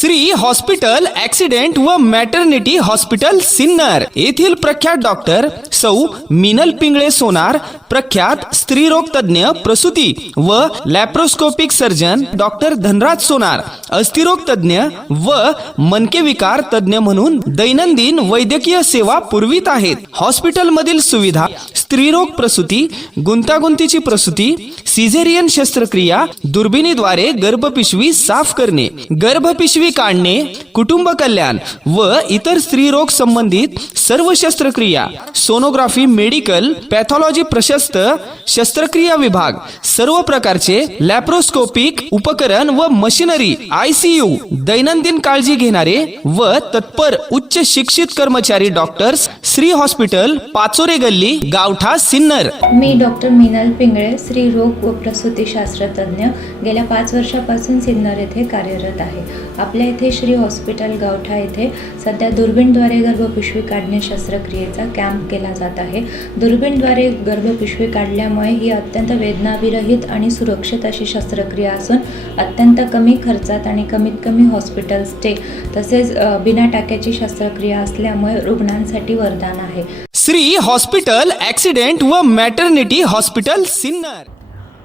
Shri hospital accident व maternity hospital Sinnar येथील प्रख्यात डॉक्टर सौ मिनल पिंगळे सोनार प्रख्यात स्त्रीरोग तज्ञ प्रसूती व laparoscopic surgeon doctor Dhanraj Sonar अस्थिरोग तज्ञ व मनके विकार तज्ञ म्हणून दैनंदिन वैद्यकीय सेवा पुरवित आहेत. हॉस्पिटलमधील सुविधा स्त्रीरोग प्रसूती गुंतागुंतीची प्रसूती सिझेरियन शस्त्रक्रिया दुर्बिणीद्वारे गर्भपिशवी साफ करणे गर्भपिशवी काढणे कुटुंब कल्याण व इतर स्त्रीरोग संबंधित सर्व शस्त्रक्रिया. सोनोग्राफी मेडिकल पॅथॉलॉजी प्रशस्त शस्त्रक्रिया विभाग सर्व प्रकारचे लॅप्रोस्कोपिक उपकरण व मशिनरी आयसीयू दैनंदिन काळजी घेणारे व तत्पर उच्च शिक्षित कर्मचारी डॉक्टर्स श्री हॉस्पिटल पाचोरे गल्ली गावठा सिन्नर. मी डॉक्टर मीनल पिंगळे स्त्री रोग व प्रसूतीशास्त्रतज्ञ गेल्या पाच वर्षापासून सिन्नर येथे कार्यरत आहे. आपल्या आपल्या इथे श्री हॉस्पिटल गावठा येथे सध्या दुर्बीणद्वारे गर्भपिशवी काढणे शस्त्रक्रियेचा कॅम्प केला जात आहे. दुर्बीणद्वारे गर्भपिशवी काढल्यामुळे ही अत्यंत वेदनाविरहित आणि सुरक्षित अशी शस्त्रक्रिया असून अत्यंत कमी खर्चात आणि कमीत कमी हॉस्पिटल स्टे तसेच बिना टाक्याची शस्त्रक्रिया असल्यामुळे रुग्णांसाठी वरदान आहे. श्री हॉस्पिटल ऍक्सिडेंट व मॅटर्निटी हॉस्पिटल सिन्नर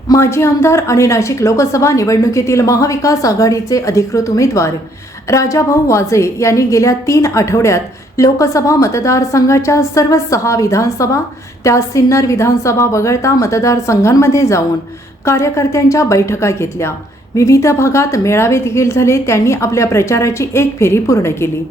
माजी आमदार आणि नाशिक लोकसभा निवडणुकीतील महाविकास आघाडीचे अधिकृत उमेदवार राजाभाऊ वाजे यांनी गेल्या तीन आठवड्यात लोकसभा मतदारसंघाच्या सर्व सहा विधानसभा त्या सिन्नर विधानसभा वगळता मतदारसंघांमध्ये जाऊन कार्यकर्त्यांच्या बैठका घेतल्या. विविध भागात मेळावे देखील झाले त्यांनी आपल्या प्रचाराची एक फेरी पूर्ण केली.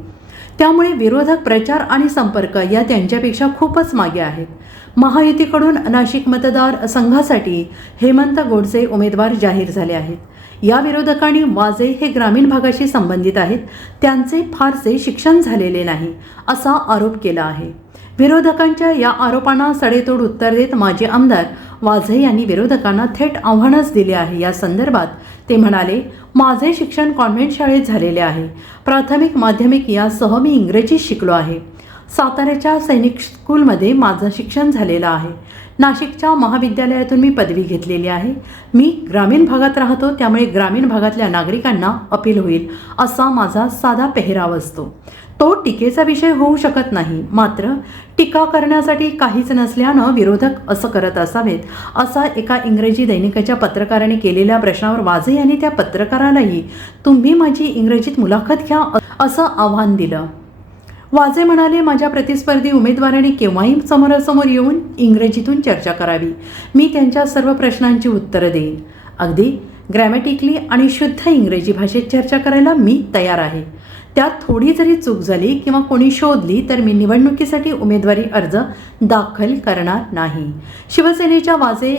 त्यामुळे विरोधक प्रचार आणि संपर्क या त्यांच्यापेक्षा खूपच मागे आहेत. महायुतीकडून नाशिक मतदार संघासाठी हेमंत गोडसे उमेदवार जाहीर झाले आहेत. या विरोधकांनी वाजे हे ग्रामीण भागाशी संबंधित आहेत. त्यांचे फारसे शिक्षण झालेले नाही असा आरोप केला आहे. विरोधकांच्या या आरोपांना सडेतोड उत्तर देत माजी आमदार वाझे यांनी विरोधकांना थेट आव्हानच दिले आहे. या संदर्भात ते म्हणाले माझे शिक्षण कॉन्व्हेंट शाळेत झालेले आहे. प्राथमिक माध्यमिक यासह मी इंग्रजी शिकलो आहे. साताऱ्याच्या सैनिक स्कूलमध्ये माझं शिक्षण झालेलं आहे. नाशिकच्या महाविद्यालयातून मी पदवी घेतलेली आहे. मी ग्रामीण भागात राहतो त्यामुळे ग्रामीण भागातल्या नागरिकांना अपील होईल असा माझा साधा पेहराव असतो. तो टीकेचा विषय होऊ शकत नाही. मात्र टीका करण्यासाठी काहीच नसल्यानं विरोधक असं करत असावेत असा एका इंग्रजी दैनिकाच्या पत्रकाराने केलेल्या प्रश्नावर वाजे यांनी त्या पत्रकारालाही तुम्ही माझी इंग्रजीत मुलाखत घ्या असं आव्हान दिलं. वाजे म्हणाले माझ्या प्रतिस्पर्धी उमेदवाराने केव्हाही समोरासमोर येऊन इंग्रजीतून चर्चा करावी. मी त्यांच्या सर्व प्रश्नांची उत्तरं देईन. अगदी ग्रॅमॅटिकली आणि शुद्ध इंग्रजी भाषेत चर्चा करायला मी तयार आहे. त्यात थोडी जरी चूक झाली किंवा कोणी शोधली तर मी निवडणुकीसाठी उमेदवारी अर्ज दाखल करणार नाही. शिवसेनेच्या वाजे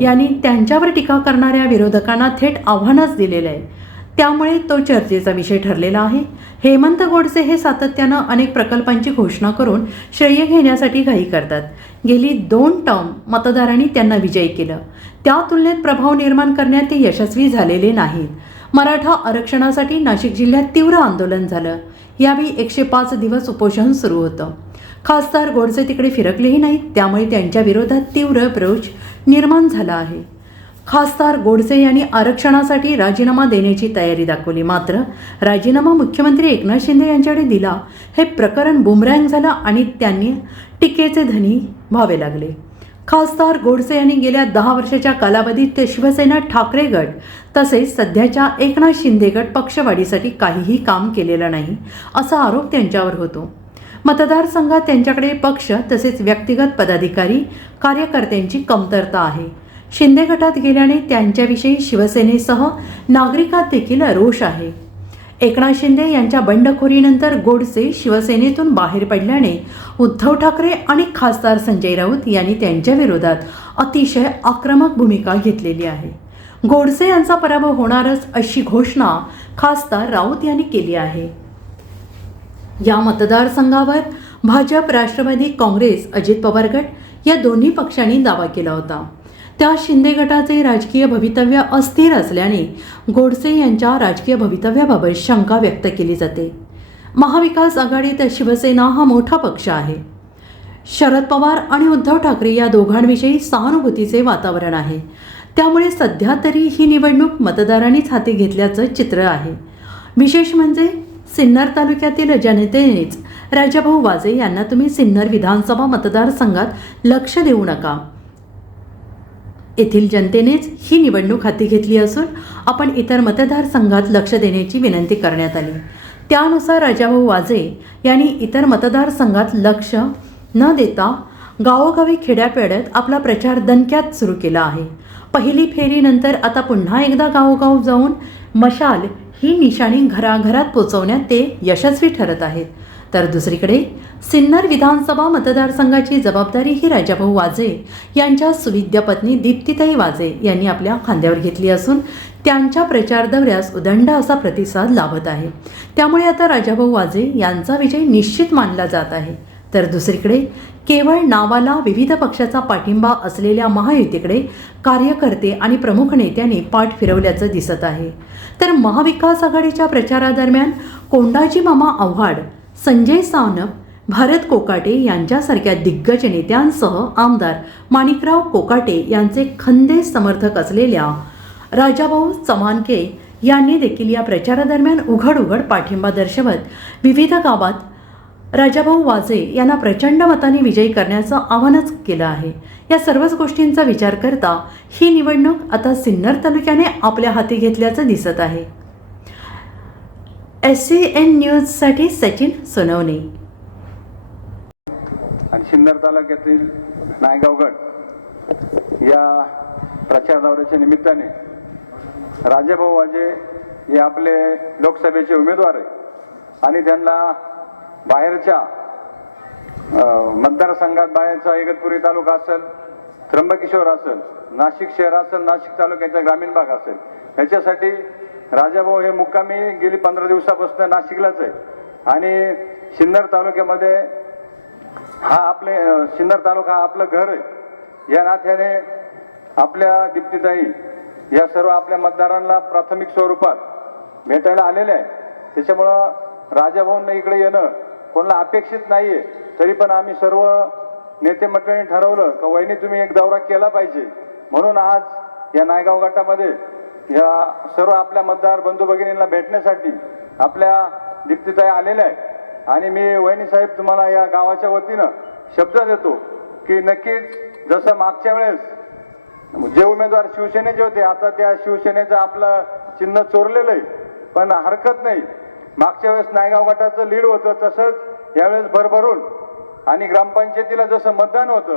यांनी त्यांच्यावर टीका करणाऱ्या विरोधकांना थेट आव्हानच दिलेलं आहे. त्यामुळे तो चर्चेचा विषय ठरलेला आहे. हेमंत गोडसे हे सातत्यानं अनेक प्रकल्पांची घोषणा करून श्रेय घेण्यासाठी घाई करतात. गेली दोन टर्म मतदारांनी त्यांना विजयी केलं. त्या तुलनेत प्रभाव निर्माण करण्यात ते यशस्वी झालेले नाहीत. मराठा आरक्षणासाठी नाशिक जिल्ह्यात तीव्र आंदोलन झालं. यावेळी एकशे पाच दिवस उपोषण सुरू होतं. खासदार गोडसे तिकडे फिरकलेही नाहीत. त्यामुळे त्यांच्या विरोधात तीव्र ब्रोच निर्माण झाला आहे. खासदार गोडसे यांनी आरक्षणासाठी राजीनामा देण्याची तयारी दाखवली. मात्र राजीनामा मुख्यमंत्री एकनाथ शिंदे यांच्याकडे दिला. हे प्रकरण बुमरँग झालं आणि त्यांनी टीकेचे धनी व्हावे लागले. खासदार गोडसे यांनी गेल्या दहा वर्षाच्या कालावधीत ते शिवसेना ठाकरे गट तसेच सध्याच्या एकनाथ शिंदे गट पक्षवाढीसाठी काहीही काम केलेलं नाही असा आरोप त्यांच्यावर होतो. मतदारसंघात त्यांच्याकडे पक्ष तसेच व्यक्तिगत पदाधिकारी कार्यकर्त्यांची कमतरता आहे. शिंदे गटात गेल्याने त्यांच्याविषयी शिवसेनेसह नागरिकात देखील रोष आहे. एकनाथ शिंदे यांच्या बंडखोरीनंतर गोडसे शिवसेनेतून बाहेर पडल्याने उद्धव ठाकरे आणि खासदार संजय राऊत यांनी त्यांच्या विरोधात अतिशय आक्रमक भूमिका घेतलेली आहे. गोडसे यांचा पराभव होणारच अशी घोषणा खासदार राऊत यांनी केली आहे. या मतदारसंघावर भाजप राष्ट्रवादी काँग्रेस अजित पवार गट या दोन्ही पक्षांनी दावा केला होता. त्या शिंदे गटाचे राजकीय भवितव्य अस्थिर असल्याने गोडसे यांच्या राजकीय भवितव्याबाबत शंका व्यक्त केली जाते. महाविकास आघाडीत शिवसेना हा मोठा पक्ष आहे. शरद पवार आणि उद्धव ठाकरे या दोघांविषयी सहानुभूतीचे वातावरण आहे. त्यामुळे सध्या तरी ही निवडणूक मतदारांनीच हाती घेतल्याचं चित्र आहे. विशेष म्हणजे सिन्नर तालुक्यातील जनतेनेच राजाभाऊ वाजे यांना तुम्ही सिन्नर विधानसभा मतदारसंघात लक्ष देऊ नका. येथील जनतेनेच ही निवडणूक हाती घेतली असून आपण इतर मतदारसंघात लक्ष देण्याची विनंती करण्यात आली. त्यानुसार राजाभाऊ वाजे यांनी इतर मतदारसंघात लक्ष न देता गावोगावी खेड्यापेड्यात आपला प्रचार दणक्यात सुरू केला आहे. पहिली फेरीनंतर आता पुन्हा एकदा गावोगाव जाऊन मशाल ही निशाणी घराघरात पोचवण्यात ते यशस्वी ठरत आहेत. तर दुसरीकडे सिन्नर विधानसभा मतदारसंघाची जबाबदारी ही राजाभाऊ वाजे यांच्या सुविद्य पत्नी दीप्तिताई वाजे यांनी आपल्या खांद्यावर घेतली असून त्यांच्या प्रचार दौऱ्यास उदंड असा प्रतिसाद लाभत आहे. त्यामुळे आता राजाभाऊ वाजे यांचा विजय निश्चित मानला जात आहे. तर दुसरीकडे केवळ नावाला विविध पक्षाचा पाठिंबा असलेल्या महायुतीकडे कार्यकर्ते आणि प्रमुख नेत्यांनी पाठ फिरवल्याचं दिसत आहे. तर महाविकास आघाडीच्या प्रचारादरम्यान कोंडाजी मामा आव्हाड संजय सावनप भारत कोकाटे यांच्यासारख्या दिग्गज नेत्यांसह आमदार माणिकराव कोकाटे यांचे खंदे समर्थक असलेल्या राजाभाऊ चमानके यांनी देखील या प्रचारादरम्यान उघड उघड पाठिंबा दर्शवत विविध गावात राजाभाऊ वाजे यांना प्रचंड मताने विजयी करण्याचं आवाहनच केलं आहे. या सर्वच गोष्टींचा विचार करता ही निवडणूक आता सिन्नर तालुक्याने आपल्या हाती घेतल्याचं दिसत आहे. एस सी एन न्यूजसाठी सचिन सोनवणे. आणि सिन्नर तालुक्यातील नायगावगड या प्रचार दौऱ्याच्या निमित्ताने राजाभाऊ वाजे हे आपले लोकसभेचे उमेदवार आहे आणि त्यांना बाहेरच्या मतदारसंघात बाहेरचा इगतपुरी तालुका असेल त्र्यंबकेश्वर असेल नाशिक शहर असेल नाशिक तालुक्याचा ग्रामीण भाग असेल याच्यासाठी राजाभाऊ हे मुक्कामी गेली पंधरा दिवसापासून नाशिकलाच आहे. आणि सिन्नर तालुक्यामध्ये हा आपले सिन्नर तालुका हा आपलं घर आहे. या नात्याने आपल्या दीप्तीताई या सर्व आपल्या मतदारांना प्राथमिक स्वरूपात भेटायला आलेले आहे त्याच्यामुळं राजाभाऊंना इकडे येणं कोणाला अपेक्षित नाही आहे तरी पण आम्ही सर्व नेते मंडळींनी ठरवलं का वहिनी तुम्ही एक दौरा केला पाहिजे. म्हणून आज या नायगाव गटामध्ये या सर्व आपल्या मतदार बंधू भगिनींना भेटण्यासाठी आपल्या दीप्तीताई आलेल्या आहेत. आणि मी वहिनी साहेब तुम्हाला या गावाच्या वतीनं शब्द देतो की नक्कीच जसं मागच्या वेळेस जे उमेदवार शिवसेनेचे होते आता त्या शिवसेनेचं आपलं चिन्ह चोरलेलं आहे. पण हरकत नाही. मागच्या वेळेस नायगाव गटाचं लीड होतं तसंच यावेळेस भरभरून आणि ग्रामपंचायतीला जसं मतदान होतं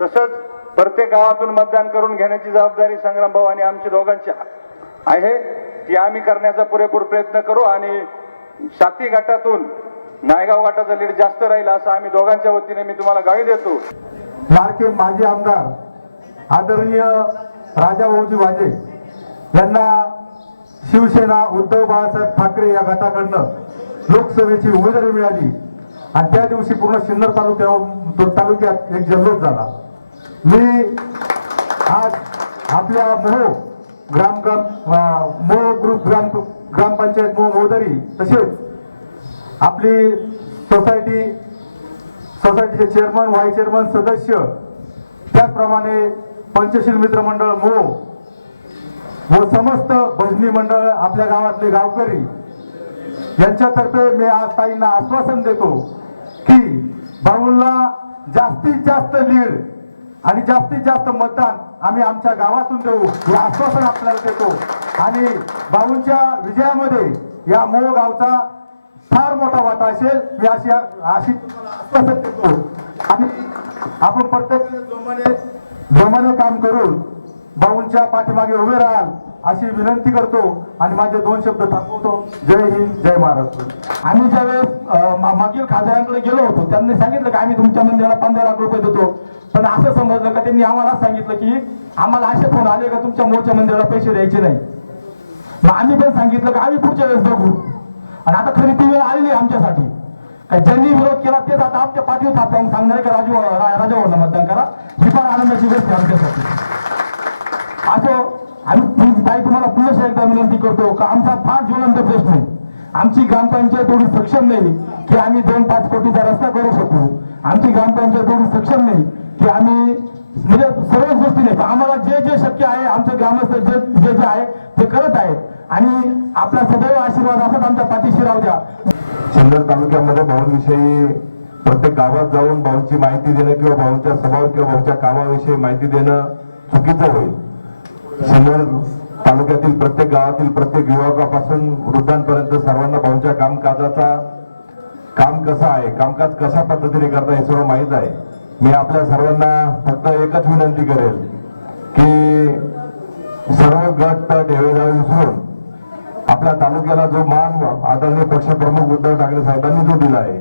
तसंच प्रत्येक गावातून मतदान करून घेण्याची जबाबदारी संग्राम भाऊ आणि आमच्या दोघांची आहे ती आम्ही करण्याचा पुरेपूर प्रयत्न करू आणि साती गटातून नायगाव गटाचा लीड जास्त राहील असं आम्ही दोघांच्या वतीने मी तुम्हाला गाळी देतो. लाडके माजी आमदार आदरणीय राजा भाऊजी वाजे यांना शिवसेना उद्धव बाळासाहेब ठाकरे या गटाकडनं लोकसभेची उमेदवारी मिळाली आणि त्या दिवशी पूर्ण सिन्नर तालुक्या तालुक्यात एक जल्लोष झाला. मी आज आपल्या मोह ग्राम ग्राम मो ग्रुप ग्राम ग्रामपंचायत मो मोदरी तसेच आपली सोसायटी सोसायटीचे चेअरमन व्हाईस चेअरमन सदस्य त्याचप्रमाणे पंचशील मित्रमंडळ मो व समस्त भजनी मंडळ आपल्या गावातले गावकरी यांच्यातर्फे मी आज ताईंना आश्वासन देतो की भाऊला जास्तीत जास्त लीड आणि जास्तीत जास्त मतदान आम्ही आमच्या गावातून देऊ. हे आश्वासन आपल्याला देतो. आणि भाऊंच्या विजयामध्ये या मोह गावचा फार मोठा वाटा असेल. मी अशी अशी आश्वासन देतो. आणि आपण प्रत्येक जोमाने जोमाने काम करून भाऊंच्या पाठीमागे उभे राहाल अशी विनंती करतो आणि माझे दोन शब्द थांबवतो. जय हिंद जय महाराष्ट्र. आम्ही ज्यावेळेस वेळेस मागील खासदारांकडे गेलो होतो त्यांनी सांगितलं की आम्ही तुमच्या मंदिराला पंधरा लाख रुपये देतो. पण असं समजलं का त्यांनी आम्हाला सांगितलं की आम्हाला असे फोन आले का तुमच्या मोर्चा मंदिराला पैसे द्यायचे नाही. मग आम्ही पण सांगितलं की आम्ही पुढच्या वेळेस बघू. आणि आता खरी ती वेळ आलेली आमच्यासाठी. का ज्यांनी विरोध केला तेच आता आमच्या पाठीवर थाप सांगणार का राजू राजाभाऊंना मतदान करा. ही फार आनंदाची गोष्ट आमच्यासाठी. असं आम्ही मी ताई तुम्हाला पुन्हा एकदा विनंती करतो का आमचा फार ज्वलंत प्रश्न आहे. आमची ग्रामपंचायत एवढी सक्षम नाही की आम्ही दोन पाच कोटीचा रस्ता करू शकू. आमची ग्रामपंचायत एवढी सक्षम नाही की आम्ही म्हणजे सर्वच गोष्टी नाही आम्हाला जे जे शक्य आहे आमचे ग्रामस्थ जे जे जे आहे ते करत आहेत. आणि आपला सदैव आशीर्वाद असत आमच्या पाठीशी राहू द्या. सिन्नर तालुक्यामध्ये भाऊंविषयी प्रत्येक गावात जाऊन भाऊंची माहिती देणं किंवा भाऊंच्या स्वभाव किंवा भाऊंच्या कामाविषयी माहिती देणं चुकीचं होईल. सिन्नर तालुक्यातील प्रत्येक गावातील प्रत्येक युवकापासून वृद्धांपर्यंत सर्वांना पाहुणच्या कामकाजाचा काम कसं आहे कामकाज कशा पद्धतीने करता हे सर्व माहीत आहे. मी आपल्या सर्वांना फक्त एकच विनंती करेल की सर्व गट तट हेवेदावे विसरून आपल्या तालुक्याला जो मान आदरणीय पक्षप्रमुख उद्धव ठाकरे साहेबांनी जो दिला आहे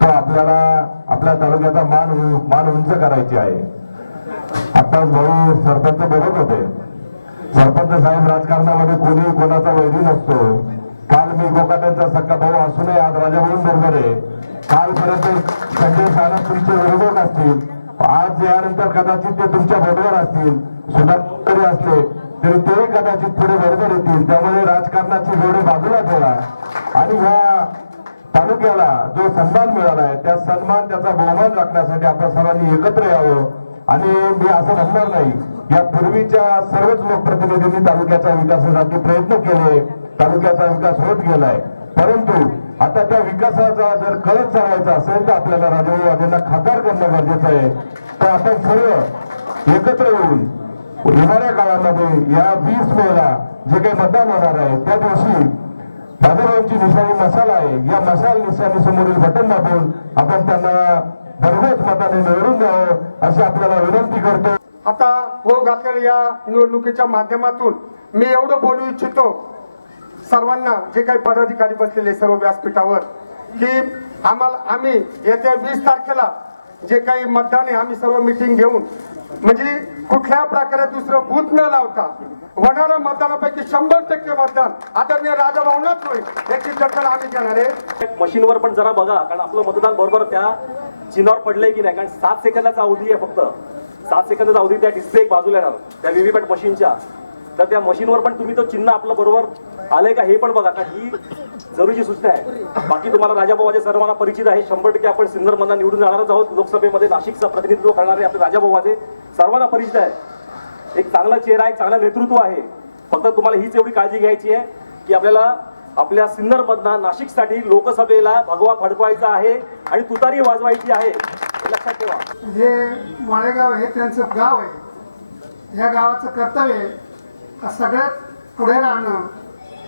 तो आपल्याला आपल्या तालुक्याचा मान मान उंच करायची आहे. आताच भाऊ सरपंच बोलत होते सरपंच साहेब राजकारणामध्ये कोणी कोणाचा वैरी नसतो. काल मी गोकाट्यांचा सक्का भाऊ असूनही आज राजा म्हणून बरोबर आहे. कालपर्यंत संजय सानप तुमचे विरोधक असतील. आज यानंतर कदाचित ते तुमच्या बरोबर असतील. सुधार असले तरी ते कदाचित पुढे बरोबर येतील. त्यामुळे राजकारणाची जोडे बाजूला ठेवा. आणि ह्या तालुक्याला जो सन्मान मिळाला आहे त्या सन्मान त्याचा बहुमान राखण्यासाठी आपण सर्वांनी एकत्र यावं. आणि मी असं म्हणणार नाही. या पूर्वीच्या सर्वच लोकप्रतिनिधींनी तालुक्याच्या विकासासाठी प्रयत्न केले. तालुक्याचा विकास होत गेलाय. परंतु आता त्या विकासाचा जर कळत चालवायचा असेल तर आपल्याला राजाभाऊवादींना खासदार करणं गरजेचं आहे. तर आपण सर्व एकत्र येऊन येणाऱ्या काळामध्ये या वीस मेला जे काही मतदान होणार आहे त्या दिवशी राजाभाऊंची निशाणी मसाला आहे. या मसाल निशाणी समोरील बटन दाबून आपण त्यांना भरघोस मताने निवडून द्यावं अशी आपल्याला विनंती करतो. आता हो घातलेल्या या निवडणुकीच्या माध्यमातून मी एवढं बोलू इच्छितो सर्वांना जे काही पदाधिकारी बसलेले सर्व व्यासपीठावर की आम्हाला आम्ही येत्या वीस तारखेला जे काही मतदान आहे आम्ही सर्व मिटिंग घेऊन म्हणजे कुठल्या प्रकारे दुसरं बूथ न लावता होणाऱ्या मतदानापैकी शंभर टक्के मतदान आदरणीय राजा भाऊनच होईल याची दखल आम्ही घेणार आहे. मशीनवर पण जरा बघा कारण आपलं मतदान बरोबर त्या चिन्हावर पडलंय की नाही कारण सात सेकंदाचा अवधी आहे फक्त. सात सेकंदाचा अवधी त्या डिस्प्ले एक बाजूला येणार. त्या व्हीव्हीपॅट मशीनच्या तर त्या मशीनवर पण तुम्ही तो चिन्ह आपलं बरोबर आलंय का हे पण बघा कारण ही जरुरीची सूचना आहे. बाकी तुम्हाला राजाभाऊचे सर्वांना परिचित आहे. शंभर टक्के आपण सिन्नर मधला निवडून जाणारच आहोत. लोकसभेमध्ये नाशिकचं प्रतिनिधित्व करणारे आपले राजाभाऊचे सर्वांना परिचित आहे. एक चांगला चेहरा आहे चांगलं नेतृत्व आहे. फक्त तुम्हाला हीच एवढी काळजी घ्यायची आहे की आपल्याला आपल्या सिन्नर मधना नाशिकसाठी लोकसभेला भगवा फडकवायचा आहे आणि तुतारी वाजवायची आहे. लक्षात ठेवा. हे माळेगाव हे त्यांचं गाव आहे. या गावाचं कर्तव्य आहे सगळ्यात पुढे राहणं.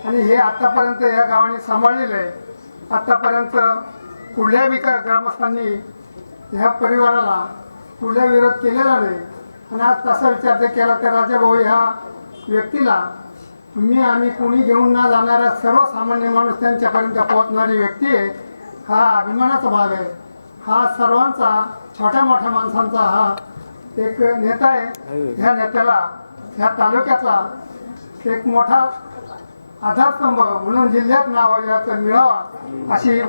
आणि हे आत्तापर्यंत या गावाने सांभाळलेलं आहे. आत्तापर्यंत कुठल्याही विकार ग्रामस्थांनी ह्या परिवाराला कुठला विरोध केलेला नाही. आणि आज तसा विचार जर केला तर राजाभाऊ ह्या व्यक्तीला तुम्ही आम्ही कुणी घेऊन ना जाणारा सर्वसामान्य माणूस त्यांच्यापर्यंत पोहोचणारी व्यक्ती आहे हा अभिमानाचा भाग आहे. हा सर्वांचा छोट्या मोठ्या माणसांचा हा एक नेता आहे. ह्या नेत्याला ह्या तालुक्याचा एक मोठा आधारस्तंभ म्हणून जिल्ह्यात नाव याचं मिळावा अशी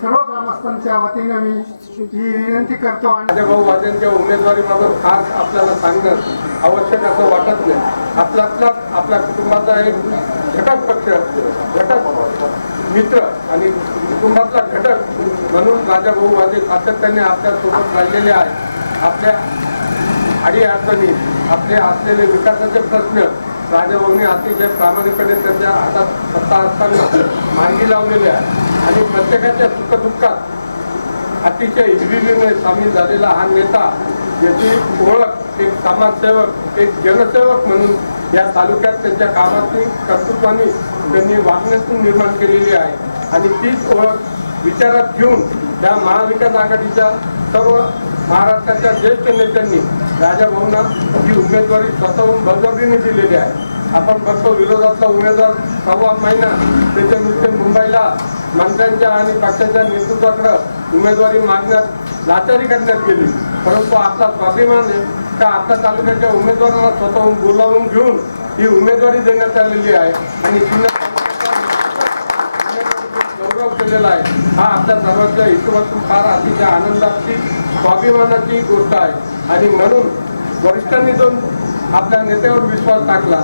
सर्व ग्रामस्थांच्या वतीने मी ही विनंती करतो आणि भाऊ वाजेंच्या उमेदवारीबाबत खास आपल्याला सांगणं आवश्यक असं वाटत नाही. आपल्यातला आपल्या कुटुंबाचा एक घटक पक्ष घटक मित्र आणि कुटुंबातला घटक म्हणून राजाभाऊ माझे सातत्याने आपल्यासोबत राहिलेले आहेत. आपल्या अडी अडचणी आपले असलेले विकासाचे प्रश्न राजाभाऊंनी अतिशय प्रामाणिकपणे त्यांच्या हातात सत्ता असताना मार्गी लावलेले आहे आणि प्रत्येकाच्या सुखदुःखात अतिशय हिरिरीने सामील झालेला हा नेता ज्याची ओळख एक समाजसेवक एक जनसेवक म्हणून या तालुक्यात त्यांच्या कामातून कर्तृत्वाने त्यांनी वागण्यातून निर्माण केलेली आहे. आणि तीच ओळख विचारात घेऊन त्या महाविकास आघाडीच्या सर्व महाराष्ट्राच्या ज्येष्ठ नेत्यांनी राजाभाऊंना ही उमेदवारी स्वतःहून बजावणीने दिलेली आहे. आपण बघतो विरोधातला उमेदवार सव्वा महिना त्याच्या नुसते मुंबईला मंत्र्यांच्या आणि पक्षाच्या नेतृत्वाकडे उमेदवारी मागण्यात लाचारी करण्यात गेली. परंतु आपला स्वाभिमान आहे का आपल्या तालुक्याच्या उमेदवारांना स्वतःहून बोलावून घेऊन ही उमेदवारी देण्यात आलेली आहे आणि सिन्नर केलेला आहे. हा आपल्या सर्वांच्या हिशोबातून फार अतिशय आनंदाची स्वाभिमानाची गोष्ट आहे. आणि म्हणून वरिष्ठांनी जो आपल्या नेत्यावर विश्वास टाकला.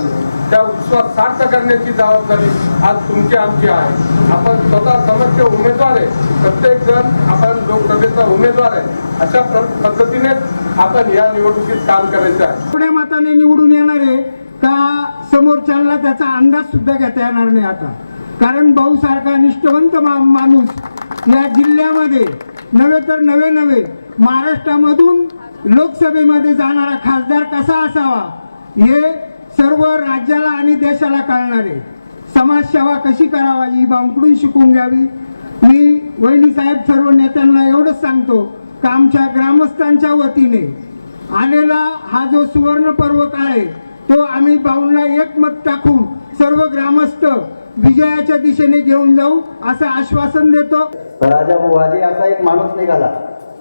त्या विश्वास सार्थ करण्याची जबाबदारी आज तुमची आमची आहे. आपण स्वतः समक्ष उमेदवार आहे. प्रत्येक जण आपण लोकसभेचा उमेदवार आहे. अशा पद्धतीनेच आपण या निवडणुकीत काम करायचं आहे. पुढे मताने निवडून येणार आहे का समोरच्याला त्याचा अंदाज सुद्धा घेता येणार नाही आता? कारण भाऊ सारखा निष्ठवंत मा- माणूस या जिल्ह्यामध्ये नव्हे तर नवे नवे महाराष्ट्रामधून लोकसभेमध्ये जाणारा खासदार कसा असावा हे सर्व राज्याला आणि देशाला कळणार आहे. समाजसेवा कशी करावा ही बांकडून शिकून घ्यावी. मी वहिनी साहेब सर्व नेत्यांना एवढंच सांगतो का आमच्या ग्रामस्थांच्या वतीने आलेला हा जो सुवर्ण पर्व काळ आहे तो आम्ही भाऊंना एक मत टाकून सर्व ग्रामस्थ विजयाच्या दिशेने घेऊन जाऊ असं आश्वासन देतो. राजा वाजे असा एक माणूस निघाला.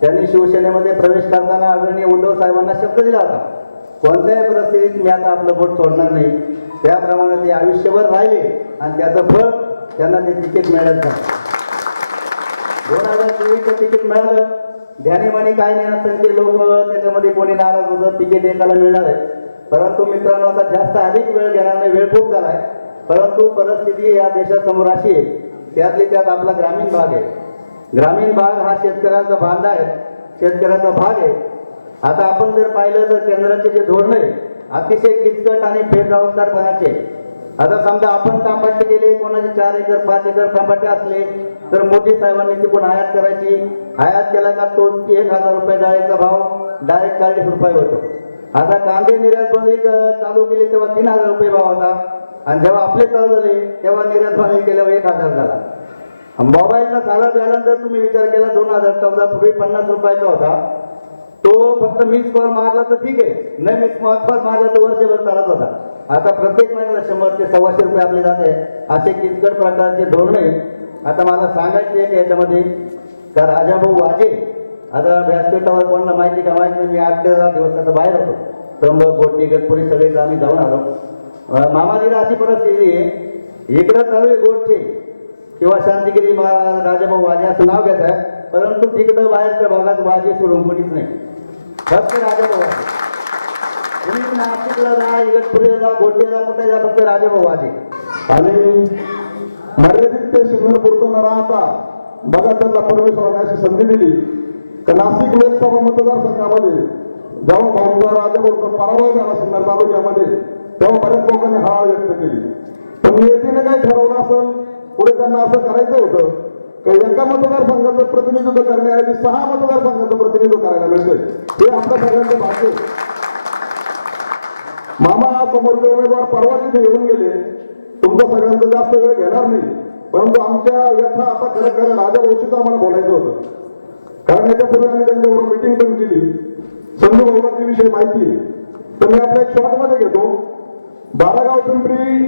त्यांनी शिवसेनेमध्ये प्रवेश करताना आदरणीय उद्धव साहेबांना शब्द दिला होता. कोणत्याही परिस्थितीत मी आता आपलं बोट सोडणार नाही. त्याप्रमाणे ते आयुष्यभर राहिले आणि त्याचं फळ त्यांना ते तिकीट मिळत झालं दोन हजार चोवीसचं तिकीट मिळालं. ध्यानीमानी काय नाही असंख्य लोक त्याच्यामध्ये कोणी नाराज होतं तिकीट एकाला मिळणार आहे. परंतु मित्रांनो आता जास्त अधिक वेळ घेणार नाही वेळ खूप झाला आहे. परंतु परिस्थिती या देशासमोर अशी आहे त्यातली त्यात आपला ग्रामीण भाग आहे. ग्रामीण भाग हा शेतकऱ्यांचा बांधा आहे शेतकऱ्याचा भाग आहे. आता आपण जर पाहिलं तर केंद्राचे जे धोरण आहे अतिशय किचकट आणि बेजबाबदारपणाचे आहे. आता समजा आपण तांबाटे गेले कोणाचे चार एकर पाच एकर तांबाटे असले तर मोदी साहेबांनी तिकून आयात करायची. आयात केला का तो एक हजार रुपये डाळीचा भाव डायरेक्ट चाळीस रुपये होतो. आता कांदे निर्यात बंदी चालू केली तेव्हा तीन हजार रुपये भाव होता. आणि जेव्हा आपले चालू झाले तेव्हा निर्यात केल्यावर एक हजार झाला. मोबाईलचा साधा बॅलन्स जर तुम्ही विचार केला दोन हजार चौदा पूर्वी पन्नास रुपयाचा होता. तो फक्त मिस कॉल मारला तर ठीक आहे. नाही मिस कॉल मारला तर वर्षभर चालत होता. आता प्रत्येक महिन्याला शंभर ते सव्वाशे रुपये आपले जाते. असे किचकट प्रकारचे धोरणे आता मला सांगायचे आहे की याच्यामध्ये का राजाभाऊ वाजे आता व्यासपीठावर कोणाला माहिती का माहिती मी आठ ते दहा दिवस आता बाहेर होतो. त्र्यंबक गोटी गतपुरी सगळे आम्ही जाऊन आलो. मामाजीला अशी परिस्थिती आहे इकडं नवे गोष्टी किंवा शांतिगिरी महाराज राजाभाऊ वाजे असं नाव घेत आहे परंतु तिकडं बाहेरच्या भागात वाजे सोडून कोणीच नाही. फक्त राजाभाऊ वाजे. कोणीच नाशिकला जा इगतपुरीला जा गोटीला कुठे जा फक्त राजाभाऊ वाजे. आणि मर्यादित ते शिखर पुरतो न राहता बघा त्यांना प्रवेश अशी संधी दिली. तर नाशिक लोकसभा मतदारसंघामध्ये जेव्हा भाऊ राजा पराभव झाला सिन्नर तालुक्यामध्ये. तेव्हा बऱ्याच लोकांनी हा व्यक्त केली. पण नेत्याने काही ठरवलं असेल पुढे त्यांना असं करायचं होतं की एका मतदारसंघाचं प्रतिनिधित्व करण्याऐवजी सहा मतदारसंघाचं प्रतिनिधित्व करायला मिळतंय. हे आपल्या सगळ्यांचं भाग्य मामा समोरचे उमेदवार परवा तिथे येऊन गेले. तुमचा सगळ्यांचा जास्त वेळ घेणार नाही. परंतु आमच्या व्यथा आता खरं खरं राजा वंशीचं आम्हाला बोलायचं होतं. कारण याच्यापूर्वी आम्ही त्यांच्याबरोबर मिटिंग पण केली. संजू भाऊला विषयी माहिती तर मी आपल्या एक शॉर्टमध्ये घेतो. बारागाव पिंपरी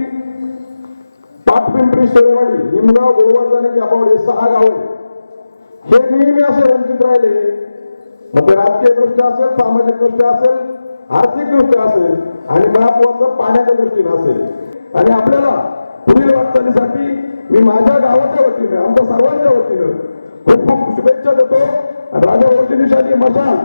पाटपिंपरी सोळेवाडी निमगाव गोवर्धन आणि कॅपावड हे सहा गाव हे नेहमी असे वंचित राहिले. मग ते राजकीय दृष्ट्या असेल सामाजिक दृष्ट्या असेल आर्थिक दृष्ट्या असेल आणि महत्वाचं पाण्याच्या दृष्टीने असेल. आणि आपल्याला पुढील वाटचालीसाठी मी माझ्या गावाच्या वतीनं आमच्या सर्वांच्या वतीनं खूप खूप शुभेच्छा देतो. राजा निशाणी मशाल.